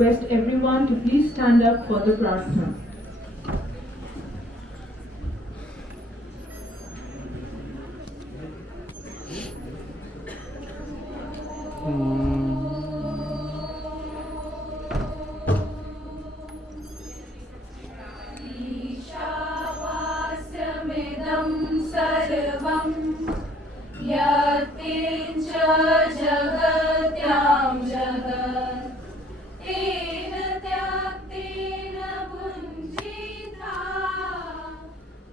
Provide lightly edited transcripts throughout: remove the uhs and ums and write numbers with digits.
request everyone to please stand up for the prarthana. ईशावास्यमिदं सर्वं यत्किञ्च जगत्यां जगत् तेन त्यक्तेन भुञ्जीता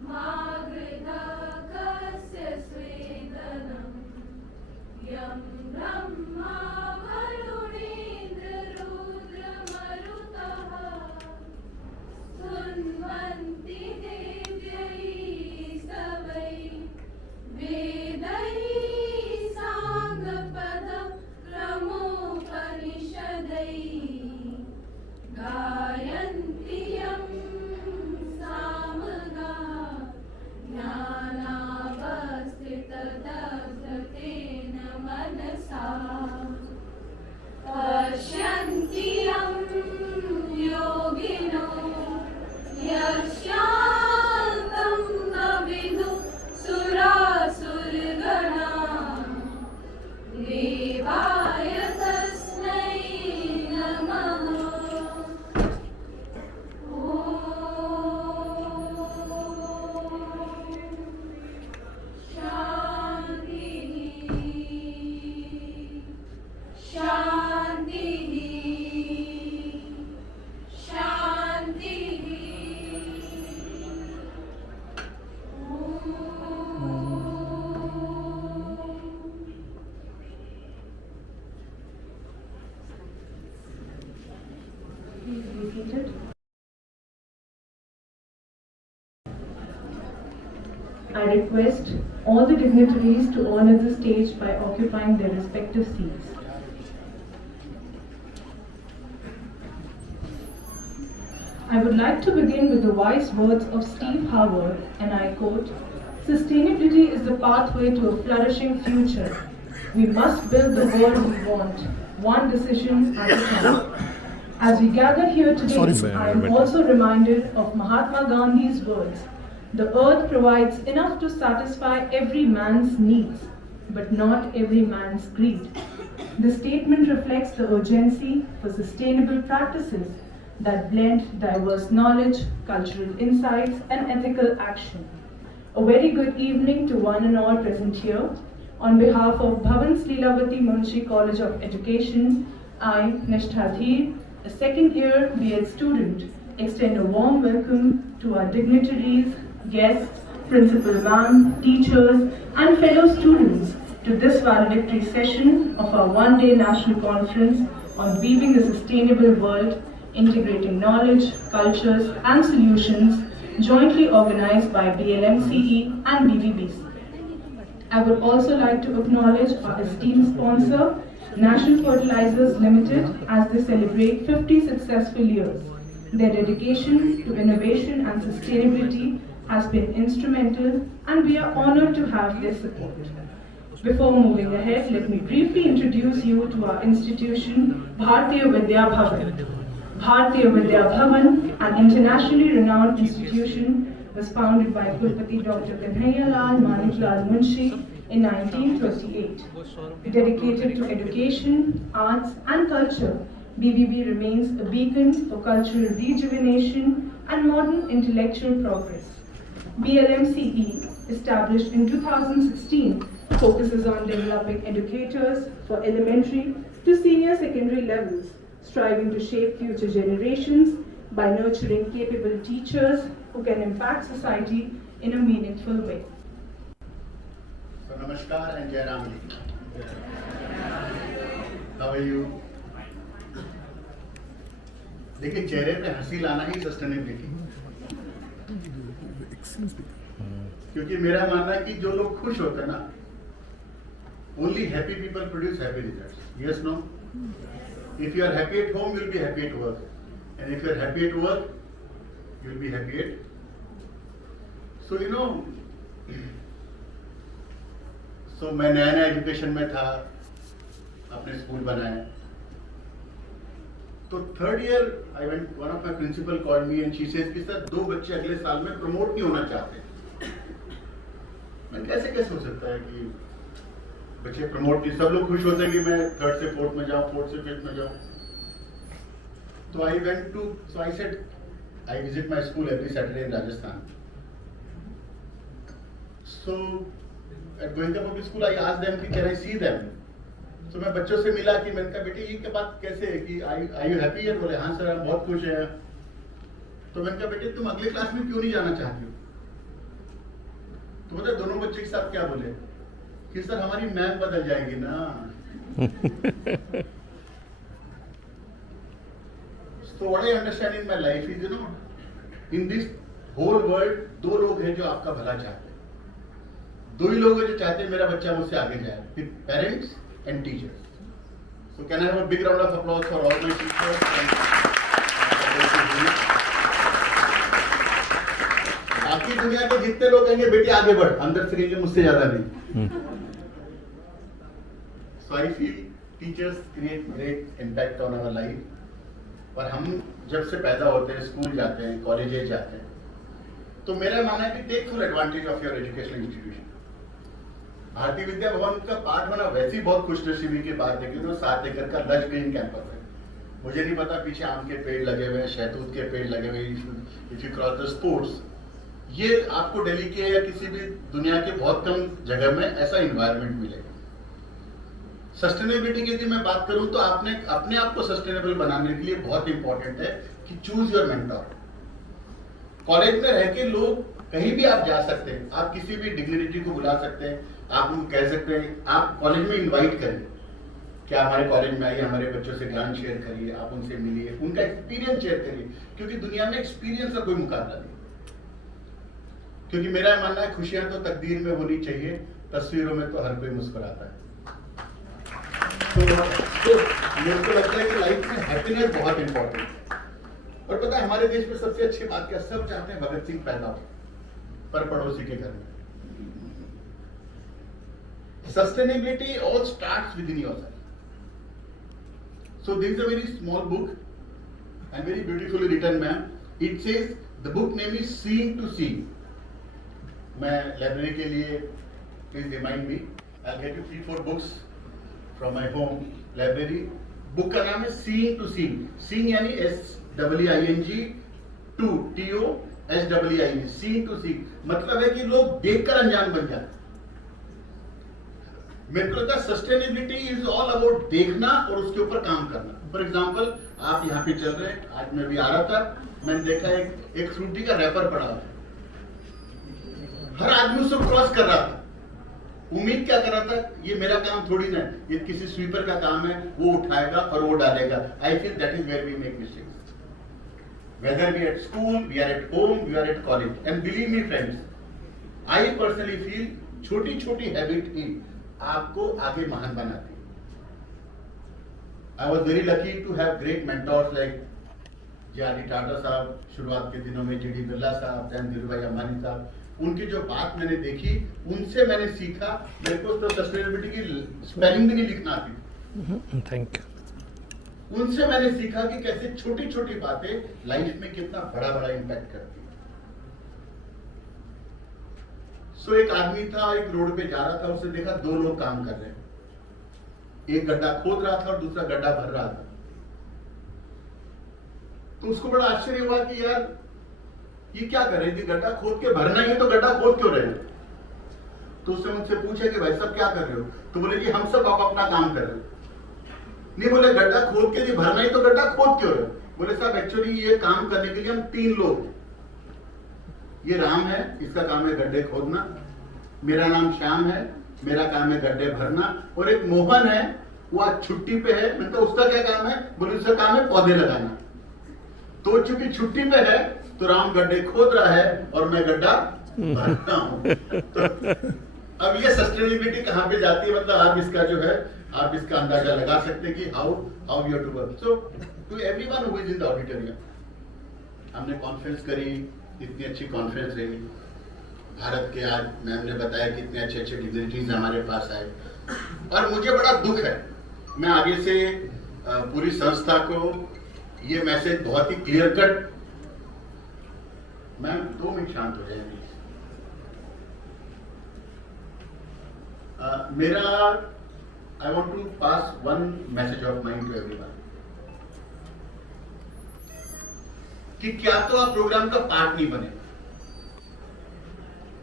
मा गृहा कस्य स्वेदनं यं ब्रह्मा वरुणेन्द्ररुद्रमरुतः स्तुन्वन्ति देव्यैः स्तवैः वेदैः साङ्गपदं क्रमोपनिषदैः गायन्ति यं सामगाः ज्ञानावस्थितदग्धतेन मनसा पश्यन्ति यं योगिनो यस्यान्तं न विदुः सुरासुरगणा देवाय तस्मै नमः ॐ शान्तिः शान्तिः शान्तिः Please be seated. I request all the dignitaries to honor the stage by occupying their respective seats. I would like to begin with the wise words of Steve Harvard, and I quote, "Sustainability is the pathway to a flourishing future. We must build the world we want, one decision at a time." As we gather here today, I am also reminded of Mahatma Gandhi's words, "The earth provides enough to satisfy every man's needs, but not every man's greed." The statement reflects the urgency for sustainable practices that blend diverse knowledge, cultural insights, and ethical action. A very good evening to one and all present here. On behalf of Bhavan Leelavati Munshi College of Education, I, Nishtha Dheer, a second-year B.Ed student, extend a warm welcome to our dignitaries, guests, principal ma'am, teachers, and fellow students to this valedictory session of our one-day national conference on weaving a sustainable world, integrating knowledge, cultures, and solutions, jointly organized by BLMCE and BVBC. I would also like to acknowledge our esteemed sponsor, National Fertilizers Limited, as they celebrate 50 successful years. Their dedication to innovation and sustainability has been instrumental, and we are honored to have their support. Before moving ahead, let me briefly introduce you to our institution, Bharatiya Vidya Bhavan. Bharatiya Vidya Bhavan, an internationally renowned institution, was founded by Kulpati Dr. Kanhaiya Lal Maniklal Munshi in 1938. Dedicated to education, arts, and culture, BVB remains a beacon for cultural rejuvenation and modern intellectual progress. BLMCE, established in 2016, focuses on developing educators for elementary to senior secondary levels, striving to shape future generations by nurturing capable teachers who can impact society in a meaningful way. So, Namaskar and Jai Ram ji. How are you? देखिए, चेहरे पे हंसी लाना ही sustainability, क्योंकि मेरा मानना है कि जो लोग खुश होते हैं ना, only happy people produce happy results. Yes, no? If you are happy at home, you will be happy at work, and if you are happy at work, you will be happy at. So so मैं नया education में था, अपने school बनाए, तो third year I went, one of my principal called me and she says कि sir 2 बच्चे अगले साल में प्रमोट नहीं होना चाहते। मैं कैसे हो सकता है कि बच्चे प्रमोट नहीं, सब लोग खुश होते हैं कि मैं 3rd से 4th में जाऊं, 4th से 5th में जाऊं। तो I went to, so I said I visit my school every Saturday in Rajasthan. So at Goenka public school I asked them कि कैन आई सी देम। तो मैं बच्चों से मिला कि मैंने कहा बेटे ये क्या बात कैसे है कि आई यू हैप्पी हियर? बोले हाँ सर हम बहुत खुश हैं। तो मैंने कहा बेटे तुम अगले क्लास में क्यों नहीं जाना चाहती हो? तो बोले दोनों बच्चे के साथ क्या बोले कि सर हमारी मैम बदल जाएगी ना। So what I understand in my life is, you know, in this whole world 2 लोग हैं जो आपका भला चाहते हैं। 2 ही लोग हैं जो चाहते हैं मेरा बच्चा मुझसे आगे जाए, parents and teachers. So can I have a big round of applause for all my teachers? बाकी दुनिया के जितने लोग कहेंगे बेटे आगे बढ़, अंदर से कहेंगे मुझसे ज्यादा नहीं। So I feel teachers create great impact on our life. और हम जब से पैदा होते हैं, स्कूल जाते हैं, कॉलेजेस जाते हैं, तो मेरा मानना है कि take full advantage of your educational institution. Bharatiya Vidya भवन का पार्ट होना वैसे ही बहुत खुशनसीबी की बात है क्योंकि 7 एकड़ का लश ग्रीन कैंपस है। मुझे नहीं पता पीछे आम के पेड़ लगे हुए हैं, शहतूत के पेड़ लगे हुए हैं। If you cross the sports, ये आपको दिल्ली के या किसी भी दुनिया के बहुत कम जगह में ऐसा इन्वायरमेंट मिलेगा। सस्टेनेबिलिटी की यदि मैं बात करूं तो आपने अपने आप को सस्टेनेबल बनाने के लिए बहुत इंपॉर्टेंट है कि चूज योर मेंटर। कॉलेज में रह के लोग कहीं भी आप जा सकते हैं, आप किसी भी डिग्निटी को बुला सकते हैं, आप उनको कह सकते हैं, आप कॉलेज में इनवाइट करें कि आप हमारे कॉलेज में आइए, हमारे बच्चों से ज्ञान शेयर करिए, आप उनसे मिलिए, उनका एक्सपीरियंस शेयर करिए, क्योंकि दुनिया में एक्सपीरियंस का कोई मुकाबला नहीं। क्योंकि मेरा मानना है खुशियां तो तकदीर में होनी चाहिए, तस्वीरों में तो हर कोई मुस्कुराता है। तो मेरे को लगता है कि लाइफ में हैप्पीनेस बहुत इंपॉर्टेंट है। और पता है हमारे देश में सबसे अच्छी बात क्या, सब चाहते हैं भगत सिंह पैदा हो पर पड़ोसी के घर में। Sustainability all starts within yourself. So this is a very small book and very beautifully written, ma'am. It says the book name is Seeing to See. मैं लाइब्रेरी के लिए please remind me. I'll get you 3-4 books from my home library. Book का नाम है Seeing to See. Seeing यानी SEEing, to TOSEEing. Seeing to See मतलब है कि लोग देखकर अनजान बन जाते। मेरे को लगता है सस्टेनेबिलिटी इज ऑल अबाउट देखना और उसके ऊपर काम करना। फॉर एग्जाम्पल आप यहाँ पे चल रहे हैं, आज मैं भी आ रहा था, मैंने देखा एक फ्रूटी का रैपर पड़ा है, हर आदमी उसको क्रॉस कर रहा था। उम्मीद क्या कर रहा था, ये मेरा काम थोड़ी ना, ये किसी स्वीपर का काम है, वो उठाएगा और वो डालेगा। I feel that is where we make mistakes, whether we at school, we are at home, we are at college. And believe me friends, I personally feel छोटी छोटी हैबिट ही आपको आगे महान बनाती है। I was very lucky to have great mentors like JRD. Tata साहब, शुरुआत के दिनों में जी.डी. बिरला साहब, दैन धीरूभाई अंबानी साहब। उनकी जो बात मैंने देखी, उनसे मैंने सीखा। मेरे को तो सस्टेनेबिलिटी की स्पेलिंग भी नहीं लिखना आती। Thank you. उनसे मैंने सीखा कि कैसे छोटी छोटी बातें लाइफ में कितना बड़ा बड़ा इम्पैक्ट करती है। सो एक आदमी था, एक रोड पे जा रहा था, उसे देखा 2 लोग काम कर रहे हैं, एक गड्ढा खोद रहा था और दूसरा गड्ढा भर रहा था। तो उसको बड़ा आश्चर्य हुआ कि यार ये क्या कर रहे हैं, गड्ढा खोद के भरना ही है तो गड्ढा खोद क्यों रहे हैं? तो उसने मुझसे पूछा कि भाई साहब क्या कर रहे हो? तो बोले जी हम सब आप अपना काम कर रहे हैं। नहीं, बोले गड्ढा खोद के लिए भरना ही तो गड्ढा खोद क्यों रहे हो? बोले साहब एक्चुअली ये काम करने के लिए हम 3 लोग, ये राम है, इसका काम है गड्ढे खोदना, मेरा नाम श्याम है, मेरा काम है गड्ढे भरना, और एक मोहन है, वो आज छुट्टी पे है। मतलब उसका क्या काम है? बोले उसका काम है पौधे लगाना। तो चूंकि छुट्टी पे है तो राम गड्ढे खोद रहा है और मैं गड्ढा भरता हूँ। तो अब ये सस्टेनेबिलिटी कहाँ पे जाती है, मतलब आप इसका जो है आप इसका अंदाजा लगा सकते हैं कि how you to work. So to everyone who is in the auditorium, हमने कॉन्फ्रेंस करी, इतनी अच्छी कॉन्फ्रेंस रही। भारत के आज मैम ने बताया कि इतने अच्छे अच्छे डिग्निटीज हमारे पास आए, और मुझे बड़ा दुख है, मैं आगे से पूरी संस्था को ये मैसेज बहुत ही क्लियर कट। मैम 2 मिनट शांत हो जाएंगे। मेरा I want to pass one message of mind to everyone कि क्या तो आप प्रोग्राम का पार्ट नहीं बने,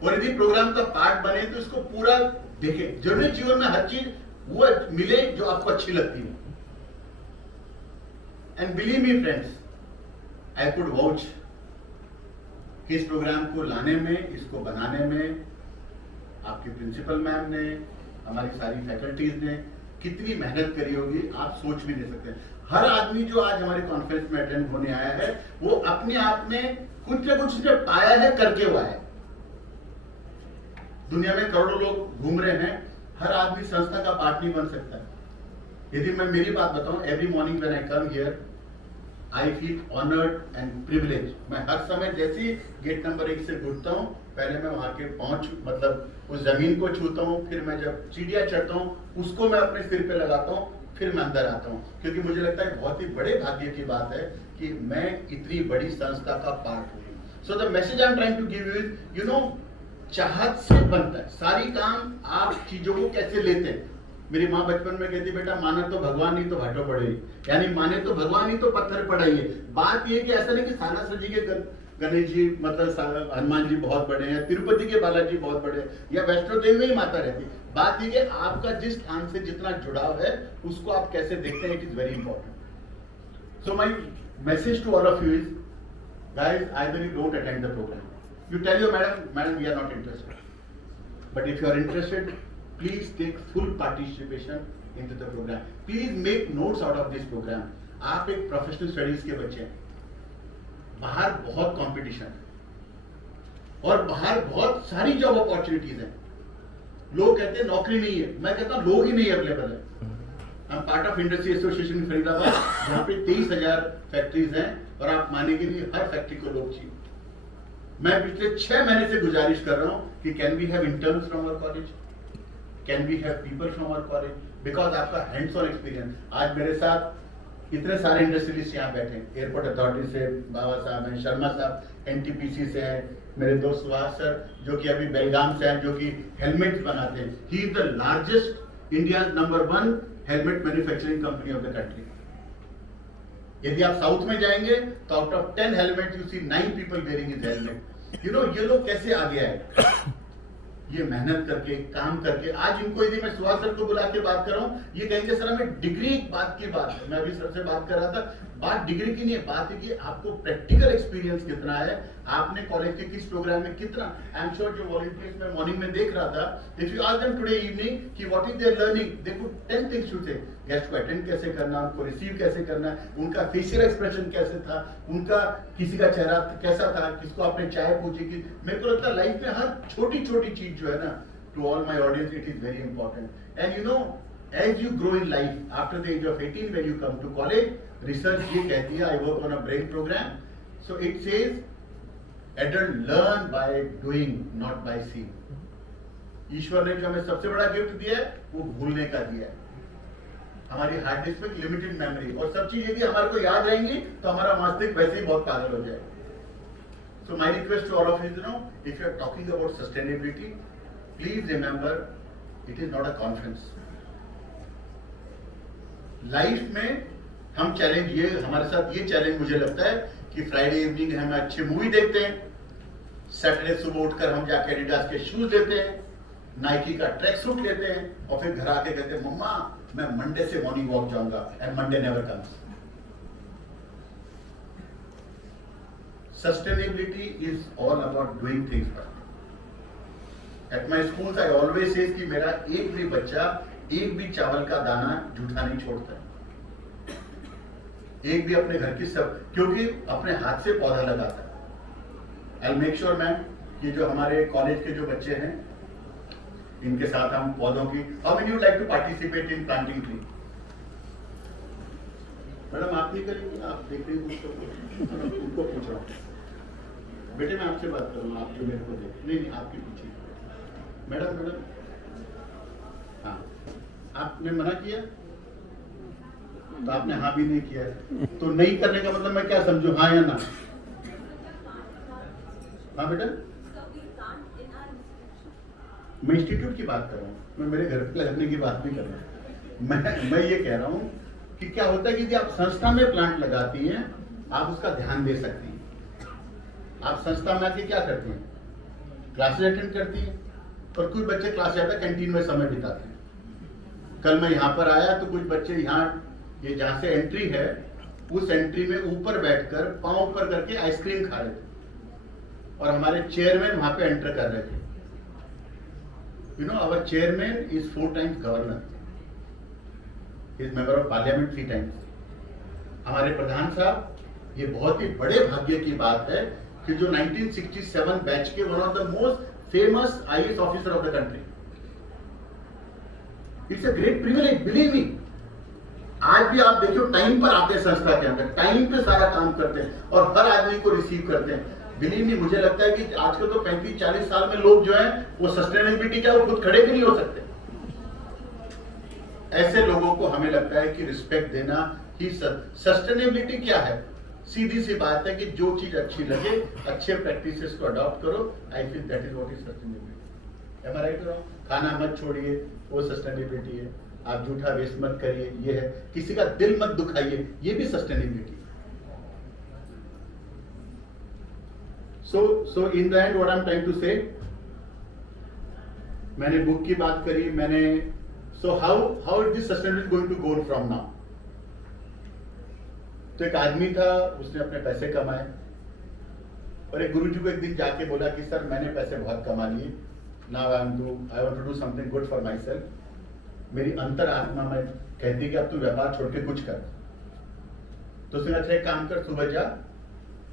और यदि प्रोग्राम का पार्ट बने तो इसको पूरा देखें। जरूरी जीवन में हर चीज वो मिले जो आपको अच्छी लगती है। And believe me friends, I could vouch कि इस प्रोग्राम को लाने में, इसको बनाने में आपके प्रिंसिपल मैम ने, हमारी सारी फैकल्टीज ने कितनी मेहनत करी होगी, आप सोच भी नहीं सकते। हर आदमी जो आज हमारे कॉन्फ्रेंस में अटेंड होने आया है, वो अपने आप में कुछ ना कुछ उसने पाया है, करके हुआ है। दुनिया में करोड़ों लोग घूम रहे हैं, हर आदमी संस्था का पार्ट नहीं बन सकता। यदि मैं मेरी बात बताऊं, every morning when I come here I feel honoured and privilege. मैं हर समय जैसे ही गेट नंबर 1 से घुसता हूं, पहले मैं वहां के पहुंच मतलब उस जमीन को छूता हूं, फिर मैं जब सीढ़ियां चढ़ता हूं उसको मैं अपने सिर पे लगाता हूं, फिर मैं अंदर आता हूं, क्योंकि मुझे लगता है बहुत ही बड़े भाग्य की बात है कि मैं इतनी बड़ी संस्था का पार्ट हूं। So the message I am trying to give you is, you know, चाहत से बनता है सारी काम। आप चीजों को कैसे लेते हैं। मेरी माँ बचपन में कहती, बेटा माना तो भगवान नहीं तो भाटो पड़े, यानी माने तो भगवान नहीं तो पत्थर पड़ाइए। बात ये कि ऐसा नहीं कि सालासर जी के गणेश जी मतलब हनुमान जी बहुत बड़े हैं, तिरुपति के बालाजी बहुत बड़े हैं, या वैष्णो देवी में ही माता रहती। बात ये कि आपका जिस स्थान से जितना जुड़ाव है उसको आप कैसे देखते हैं, it is very important. So my message to all of you is, guys either you don't attend the program, you tell your madam we are not interested, but if you are interested, please take full participation into the program. Please make notes out of this program. आप एक professional studies के बच्चे हैं, बाहर बहुत competition है और बाहर बहुत सारी जॉब अपॉर्चुनिटीज हैं। लोग कहते हैं नौकरी नहीं है, मैं कहता हूं लोग ही नहीं अवेलेबल है। हम part of industry association in Faridabad, जहां पे 23,000 फैक्ट्रीज हैं और आप मानेंगे नहीं, हर फैक्ट्री को लोग चाहिए। मैं पिछले 6 महीने से गुजारिश कर रहा हूं कि can we have interns from our college, can we have people from our college, because आपका हैंड्स ऑन एक्सपीरियंस। आज मेरे साथ इतने सारे इंडस्ट्रियलिस्ट यहाँ बैठे हैं, एयरपोर्ट अथॉरिटी से बाबा साहब हैं, शर्मा साहब एनटीपीसी से हैं, मेरे दोस्त सुभाष सर जो कि अभी बेलगाम से हैं, जो कि हेलमेट्स बनाते हैं। He is the largest India number 1 helmet manufacturing company of the country. यदि आप साउथ में जाएंगे तो out of 10 helmet you see 9 people wearing his helmet. You know, ये लोग कैसे आगे आए, ये मेहनत करके, काम करके। आज इनको यदि मैं सुभाष सर को बुला के बात कर रहा हूँ, ये कहेंगे सर हमें डिग्री बात की बात है। मैं अभी सर से बात कर रहा था, बात डिग्री की नहीं है, बात है कि आपको प्रैक्टिकल एक्सपीरियंस कितना है, आपने कॉलेज के किस प्रोग्राम में कितना। आई एम श्योर जो वॉलंटियर्स मैं मॉर्निंग में देख रहा था, if you ask them today evening कि what is their learning, they could 10 things to say. Guest को अटेंड कैसे करना, उनको रिसीव कैसे करना, उनका फेशियल एक्सप्रेशन कैसे था, उनका किसी का चेहरा कैसा था, किसको आपने चाय पूछी की। मेरे को लगता है लाइफ में हर छोटी छोटी चीज जो है ना, to all my audience it is very important. And you know, as you grow in life after the age of 18 when you come to college, research ये कहती है, I work on a brain program, so it says adult learn by doing not by seeing। ईश्वर ने जो हमें सबसे बड़ा gift दिया है वो भूलने का दिया है। हमारी हार्ड डिस्क में लिमिटेड मेमोरी, और सब चीज यदि हमारे को याद रहेंगी तो हमारा मस्तिष्क वैसे ही बहुत पागल हो जाएगा। So my request to all of you, you know, if you are talking about sustainability, please remember it is not a conference। Life में हम चैलेंज, ये हमारे साथ ये चैलेंज मुझे लगता है कि फ्राइडे इवनिंग हम अच्छे मूवी देखते हैं, सैटरडे सुबह उठकर हम जाके एडिडास के शूज लेते हैं, नाइकी का ट्रैक सूट लेते हैं, और फिर घर आके कहते हैं मम्मा मैं मंडे से मॉर्निंग वॉक जाऊंगा, and Monday never comes. Sustainability is all about doing things. At my school I always say कि मेरा एक भी बच्चा एक भी चावल का दाना जूठा नहीं छोड़ता है, एक भी अपने घर की सब, क्योंकि अपने हाथ से पौधा लगाता है। आई मेक श्योर मैम, ये जो हमारे कॉलेज के जो बच्चे हैं इनके साथ हम पौधों की, how many you like to participate in planting tree? Madam आप नहीं करेंगे, आप देख रही उनको पूछ रहा हूँ। बेटे मैं आपसे बात करूंगा, आप जो मेरे को देख, नहीं आपके पीछे मैडम, हाँ आपने मना किया, तो आपने हाँ भी नहीं किया है। तो नहीं करने का मतलब मैं क्या समझू, हाँ या ना? हाँ बेटा, मैं इंस्टीट्यूट की बात कर रहा हूँ, मैं मेरे घर पे लगाने की बात नहीं कर रहा हूँ। मैं ये कह रहा हूँ कि क्या होता है कि यदि आप संस्था में प्लांट लगाती हैं, आप उसका ध्यान दे सकती हैं। आप संस्था में आके क्या करती हैं? क्लासेस अटेंड करती हैं, और कुछ बच्चे क्लास जाकर कैंटीन में समय बिताते हैं। कल मैं यहाँ पर आया तो कुछ बच्चे यहाँ, ये जहाँ से एंट्री है, उस एंट्री में ऊपर बैठकर पांव ऊपर करके आइसक्रीम खा रहे थे, और हमारे चेयरमैन वहां पे एंटर कर रहे थे। You know, our chairman is 4 times governor, is member of parliament 3 times। हमारे प्रधान साहब, ये बहुत ही बड़े भाग्य की बात है कि जो 1967 बैच के one of the most famous IAS officer of the country. It's a great privilege, believe me. आज भी आप देखिए, टाइम पर आते हैं संस्था के अंदर, टाइम पे सारा काम करते हैं और हर आदमी को रिसीव करते हैं। बिलीव मी, मुझे लगता है कि आजकल तो 35-40 साल में लोग जो हैं वो सस्टेनेबिलिटी क्या, वो खुद खड़े भी नहीं हो सकते। ऐसे लोगों को हमें लगता है कि रिस्पेक्ट देना ही सस्टेनेबिलिटी क्या है। सीधी सी बात है कि जो चीज अच्छी लगे, अच्छे प्रैक्टिसेस को अडॉप्ट करो। I feel that is what is sustainability. Am I right? खाना मत छोड़िए, वो सस्टेनेबिलिटी है। आप जूठा वेस्ट मत करिए, ये है। किसी का दिल मत दुखाइए, ये भी sustainability. So in the end, what I'm trying to say, मैंने बुक की बात करी, मैंने so how is this sustainability going to go from now? तो एक आदमी था, उसने अपने पैसे कमाए और एक गुरुजी को एक दिन जाके बोला कि सर मैंने पैसे बहुत कमा लिए, now I want to do something good for myself। मेरी अंतर आत्मा में कहती कि अब तू व्यापार छोड़ के कुछ कर। तो उसने अच्छा एक काम कर, सुबह जा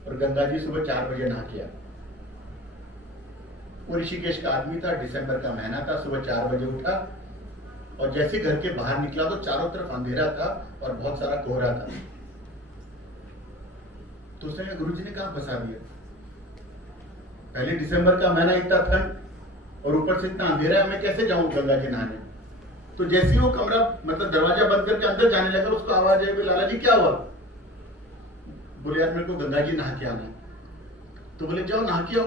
और गंगा जी सुबह 4 बजे नहा किया। वो ऋषिकेश का आदमी था, दिसंबर का महीना था, सुबह 4 बजे उठा और जैसे घर के बाहर निकला तो चारों तरफ अंधेरा था और बहुत सारा कोहरा था। तो उसने गुरुजी ने कहा फंसा दिया, पहले दिसंबर का महीना इतना ठंड और ऊपर से इतना अंधेरा है, मैं कैसे जाऊं गंगा जी नहाने। तो जैसे वो कमरा मतलब दरवाजा बंद करके अंदर जाने लगा, उसको आवाज आई, लाला जी क्या हुआ? बोले यार मेरे को गंगा जी नहा के आना है। तो बोले जाओ नहा के आओ।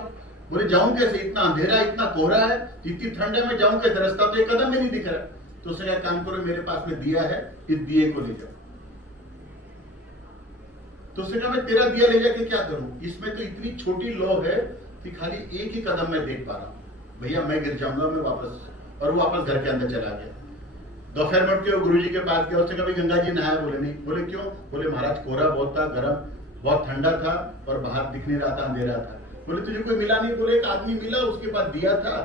बोले जाऊं कैसे, इतना अंधेरा, इतना कोहरा है, इतनी ठंड है, मैं जाऊं कैसे, रास्ता तो एक कदम में नहीं दिख रहा। तो उसने कहा काम करो, मेरे पास में दिया है, इस दिए को ले जाओ। तो उसने कहा मैं तेरा दिया ले जाके क्या करूं, इसमें तो इतनी छोटी लौ है कि खाली एक ही कदम में देख पा रहा हूं, भैया मैं गिर जाऊंगा, मैं वापस। और वो वापस घर के अंदर चला गया। दोपहर में उठ के गुरु जी के पास गया, उसने कहा गंगा जी नहाया? बोले नहीं। बोले क्यों? बोले महाराज कोहरा बहुत था, गर्म बहुत, ठंडा था और बाहर दिख नहीं रहा था, अंधेरा था। बोले तुझे कोई मिला नहीं? बोले एक आदमी मिला, उसके पास दिया था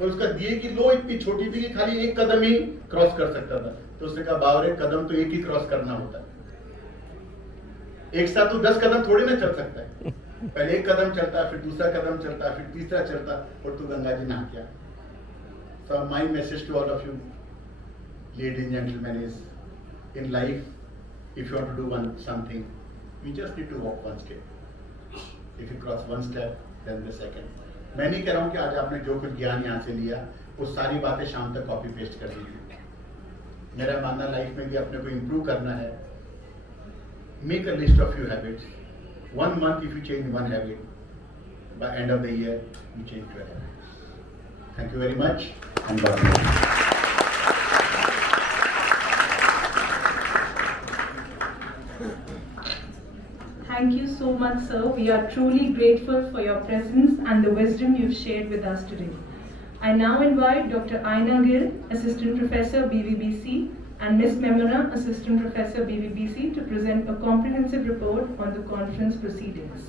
और उसका दिए की लो इतनी छोटी थी कि खाली एक कदम ही क्रॉस कर सकता था। तो उसने कहा बावरे, कदम तो एक ही क्रॉस करना होता है, एक साथ तो 10 कदम थोड़ी ना चल सकता है। पहले एक कदम चलता है, फिर दूसरा कदम चलता है, फिर तीसरा चलता, और तू गंगा जी नहा क्या। So my message to all of you, ladies and gentlemen, is in life, if you want to do something, you just need to walk one step. If you cross one step, then the second. मैं नहीं कह रहा हूँ कि आज आपने जो कुछ ज्ञान यहाँ से लिया वो सारी बातें शाम तक कॉपी पेस्ट कर दीजिए। मेरा मानना लाइफ में भी अपने को इम्प्रूव करना है। Make a list of few habits. 1 month, if you change 1 habit, by end of the year, you change 12 habits. Thank you very much, and God bless. Thank you so much, sir. We are truly grateful for your presence and the wisdom you've shared with us today. I now invite Dr. Aina Gill, Assistant Professor, BVBC, and Ms. Memona, Assistant Professor, BVBC, to present a comprehensive report on the conference proceedings.